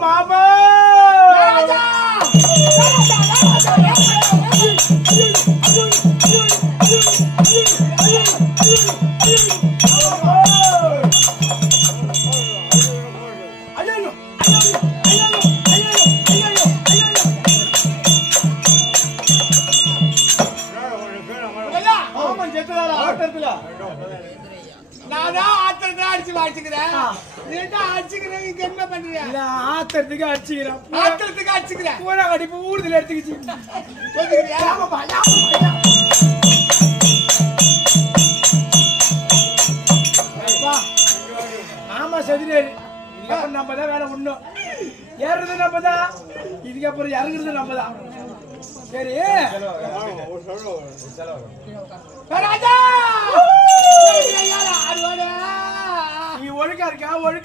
மாமா ஆத்திரத்துக்கு அடிச்சுக்கிறேன் பூரா கடிப்பு ஊடுதல் எடுத்துக்கிச்சு ஆமா சதிரேரி இதுக்கப்புறம் நம்ம தான் வேற ஒண்ணும் ஏறுறது நம்ம தான் இதுக்கப்புறம் இறங்குறது நம்ம தான் சரி நீ ஒழுக்கா இருக்கா ஒழுக்கா